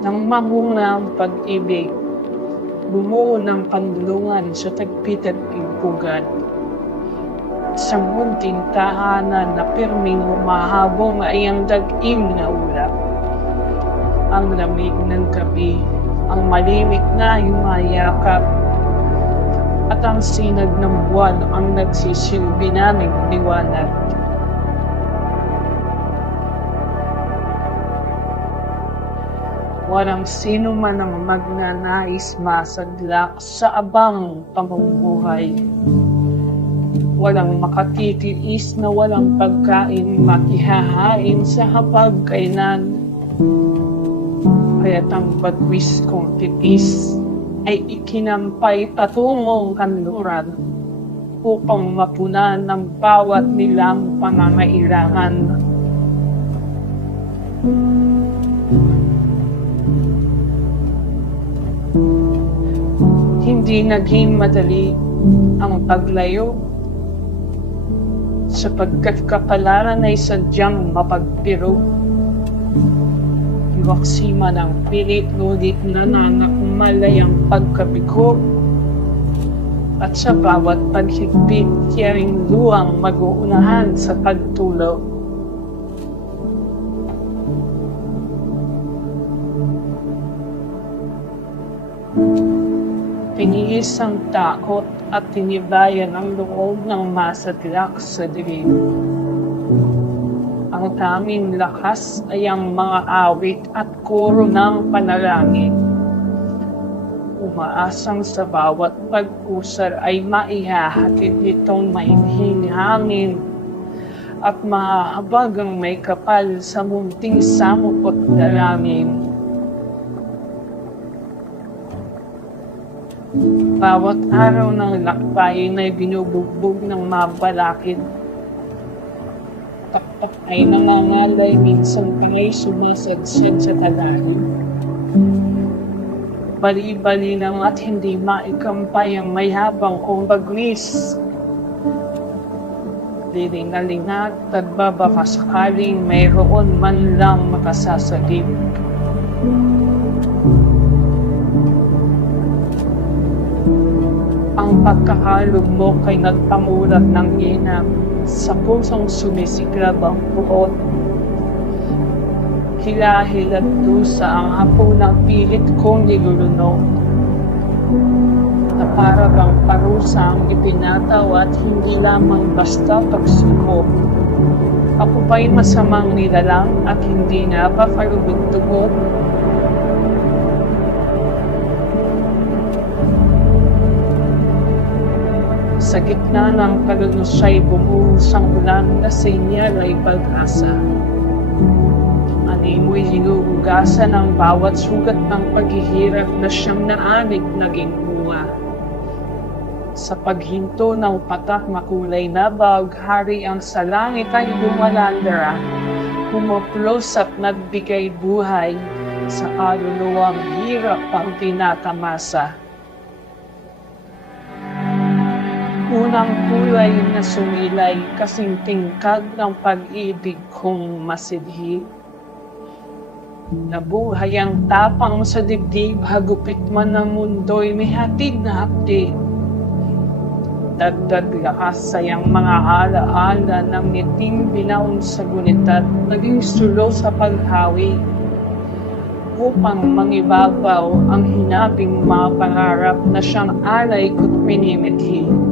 ng mamungang pag-ibig, bumuo ng pandulungan sa tagpitag-impugan. Sa munting tahanan na pirming humahabong ay ang dag-im na ulap. Ang lamig ng gabi, ang malimit na yumayakap, at ang sinag ng buwan ang nagsisilbi naming liwanag. Walang sino man ang magnanais masadlak sa abang pamumuhay. Walang makatitiis na walang pagkain makihahain sa hapagkainan. Kaya't ang bagwis kong titis ay ikinampay patungong kanluran upang mapunan ng bawat nilang pangangailangan. Hindi naging madali ang paglayo sapagkat kapalaran ay sadyang mapagpiro. Iwaksima ng pilit ngunit nananakumalay ang pagkabigo at sa bawat paghigpit tiyaring luwang mag-uunahan sa pagtulog. Tiniis takot at tinibayan ang loob ng masadlak sa dilim. Ang taming lakas ay ang mga awit at koro ng panalangin. Umaasang sa bawat pag-usar ay maihahatid nitong mainhing hangin at mahahabag ang may kapal sa munting samupot dalangin. Bawat araw ng lakbayin ay binubugbog ng mabalakid. Taktak ay nangangalay, minsan pa ay sumasadsad sa talalim. Bali-bali lang at hindi maikampay ang mayhabang o bagwis. Lilingalingat at babaka sakaling mayroon man lang makasasagip. Ang pagkakalog mo kay nagpamulat ng inam sa pusong sumisiklab ang puot. Hilahil at dusa ang hapunang pilit kong nilulunok. Na para bang parusa ang ipinataw at hindi lamang basta pagsuko. Ako ba'y masamang nilalang at hindi na pa tugot Sa gitna ng kalulusya'y bumuhos ang ulan na sinyal ay pag-asa. Animoy hinuhugasan ang bawat sugat ng paghihirap na siyang naanig naging bunga. Sa paghinto ng patak na kulay na baghari ang sa langit ay bumalandara, humoplos at nagbigay buhay sa kaluluwang hirap ang tinatamasa. Unang kulay na sumilay kasing tingkad ng pag-ibig kong masidhi. Nabuhay ang tapang sa dibdib, hagupit man ng mundo'y may hatid na hapdi. Dagdag lakas sayang mga alaala ng niting binaon sa gunit at naging sulo sa paghawi upang mangibabaw ang hinabing mga pangarap na siyang alay ko't pinimithi.